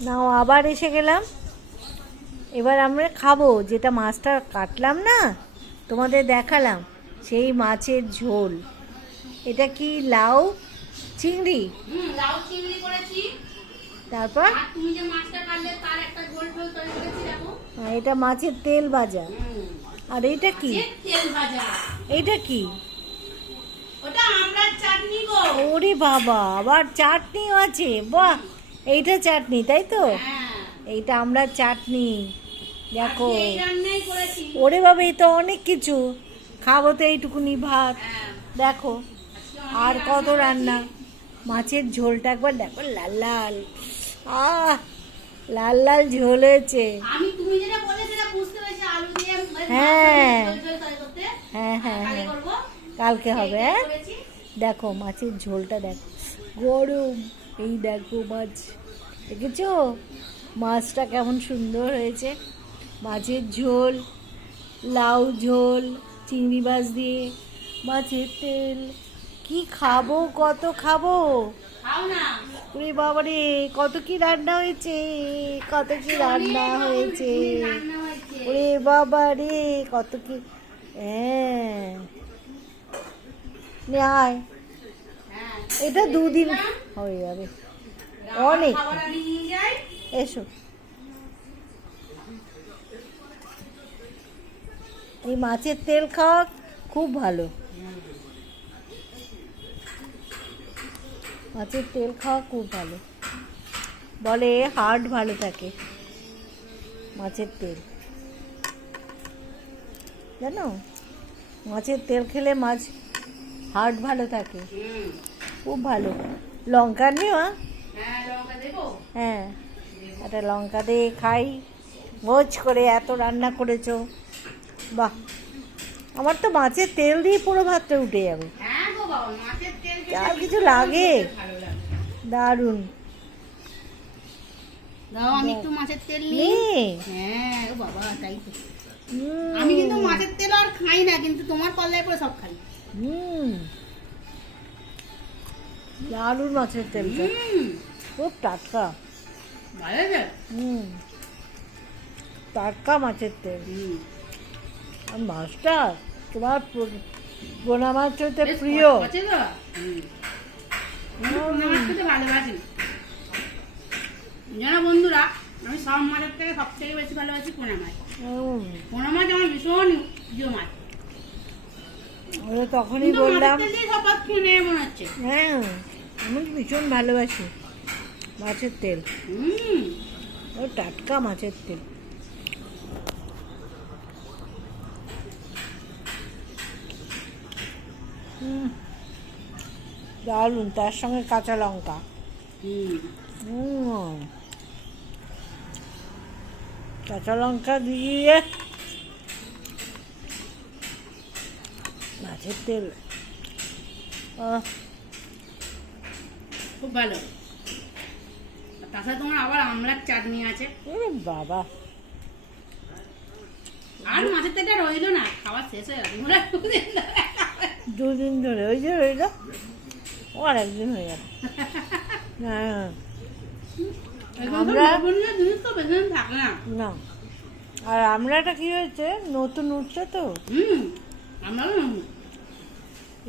নাও আবার এসে গেলাম। এবার আমরা খাব। যেটা মাছটা কাটলাম না তোমাদের দেখালাম। সেই মাছের ঝোল। এটা কি লাউ চিংড়ি? লাউ চিংড়ি করেছি। তারপর? তুমি যে মাছটা কাটলে তার একটা ঝোল ঝোল তৈরি করেছি দেখো। আহ, এটা মাছের তেল ভাজা। আর এইটা কি? তেল ভাজা। এইটা কি? ওটা আমড়ার চাটনি গো। ওরে বাবা আবার চাটনিও আছে। বাহ! এইটা চাটনি তাই তো? হ্যাঁ। এইটা আমরা চাটনি দেখো। ওরে বাবা এই তো অনেক কিছু। খাব তো এইটুকুনি ভাত। হ্যাঁ। দেখো আর কত রান্না মাছের ঝোলটা একবার দেখো লাল লাল। আহ লাল লাল ঝোল হয়েছে। হ্যাঁ। করতে। হ্যাঁ হ্যাঁ হ্যাঁ। কালকে হবে হ্যাঁ? দেখো মাছের ঝোলটা দেখো। গরম। এই দেখো মাছ দেখেছ? মাছটা কেমন সুন্দর হয়েছে। মাছের ঝোল লাউ ঝোল চিংড়ি মাছ দিয়ে মাছের তেল। কি খাব কত খাব? ওরে বাবারে কত কি রান্না হয়েছে কত কি রান্না হয়েছে। ওরে বাবা রে কত কি হ্যাঁ। আয়। এটা দুদিন হয়ে যাবে। অনেক। এসো। এই মাছের তেল খাওয়া খুব ভালো। মাছের তেল খাওয়া খুব ভালো। বলে হার্ট ভালো থাকে মাছের তেল। জানো? মাছের তেল খেলে মাছ হার্ট ভালো থাকে। খুব ভালো। লঙ্কা নেওয়া হ্যাঁ হ্যাঁ একটা লঙ্কা দিয়ে খাই। মোজ করে এত রান্না করেছ। বাহ! আমার তো মাছের তেল দিয়ে পুরো ভাতটা উঠে যাবে। হ্যাঁ আর কিছু লাগে? দারুণ। দাও আমি একটু মাছের তেল নিই। হ্যাঁ ও বাবা তাই তো। আমি কিন্তু মাছের তেল আর খাই না কিন্তু তোমার পাল্লায় পরে সব খাই। হুম। দারুণ মাছের তেলটা। খুব টাটকা। হুম। টাটকা মাছের তেল। আর মাছটা তোমার পোনা মাছ হতে প্রিয়। জানো বন্ধুরা আমি সব মাছের থেকে সব থেকে বেশি ভালোবাসি পোনা মাছ। পোনা মাছ আমার ভীষণ প্রিয় মাছ। তখনই বললাম হ্যাঁ আমি ভীষণ ভালোবাসি মাছের তেল। ও টাটকা মাছের তেল। হুম, দারুণ তার সঙ্গে কাঁচা লঙ্কা। কাঁচা লঙ্কা দিয়ে মাছের তেল। খুব ভালো। তাছাড়া তোমার আবার আমলার চাটনি আছে। বাবা। আর মাছের তেলটা রইল না খাওয়া শেষ হয়ে গেল দুদিন ধরে ওই যে রইল। ও আর একদিন হয়ে গেল। আমরা- না। আর আমরাটা কি হয়েছে? নতুন উঠছে তো। হুম।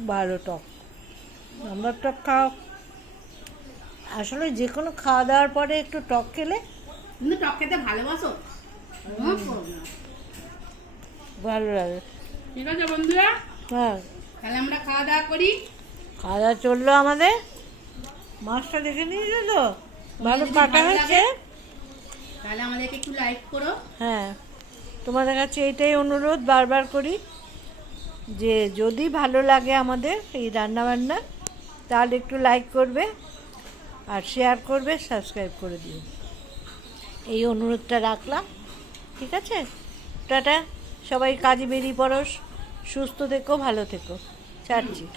ভালো টক। আমরা টক খাও। আসলে যে কোনো খাওয়া দাওয়ার পরে একটু টক খেলে। কিন্তু টক খেতে ভালোবাসো। ভালো লাগে। ঠিক আছে বন্ধুরা? হ্যাঁ। তাহলে আমরা খাওয়া দাওয়া করি। খাওয়া দাওয়া চলল আমাদের। মাছটা দেখে নিয়েছো তো? ভালো কাটা হয়েছে? তাহলে আমাদেরকে একটু লাইক করো। হ্যাঁ। তোমাদের কাছে এটাই অনুরোধ বারবার করি। যে যদি ভালো লাগে আমাদের এই রান্নাবান্না, তাহলে একটু লাইক করবে আর শেয়ার করবে সাবস্ক্রাইব করে দিও। এই অনুরোধটা রাখলাম, ঠিক আছে? টাটা, সবাই কাজে বেরিয়ে পড়ো, সুস্থ থেকো, ভালো থেকো। ছাড়ছি।